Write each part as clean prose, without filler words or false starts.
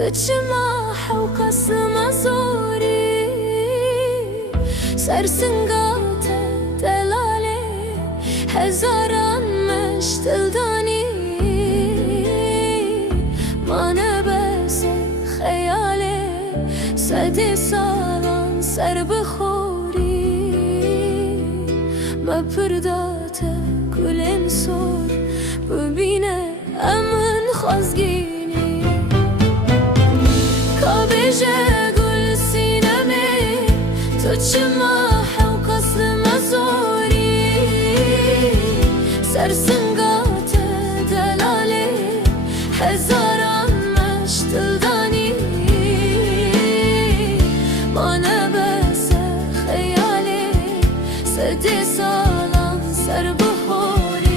تجمع وقسم زوري سرسنگات دلاله هزاران مشتلدانی مانه بس خیاله صد سالان سر بخوری مپردات گلن سور ببینه امن خازگینی کابجه گل سینمه تو چما حوقسم زوری سرسنگات دلاله هزاران مشتلدانی مانه بس خیاله صد سالان سر بخوری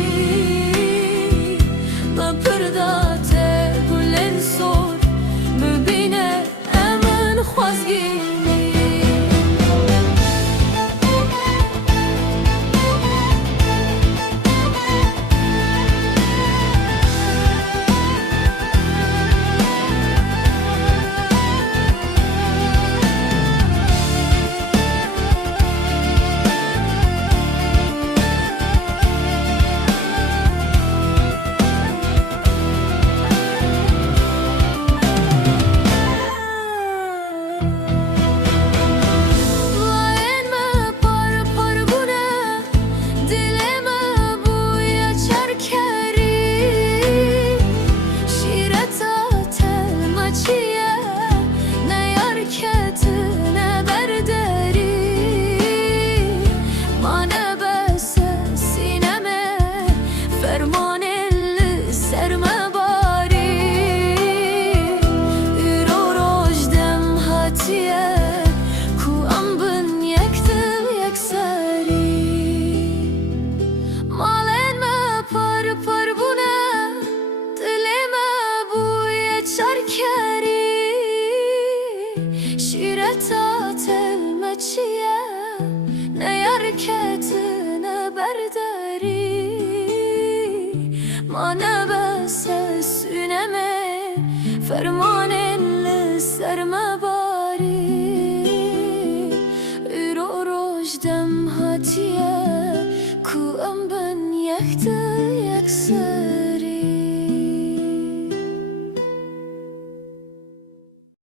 مپردات گلن سور ببینه امن خوازگینی مانه بس سینمه فرمان سرما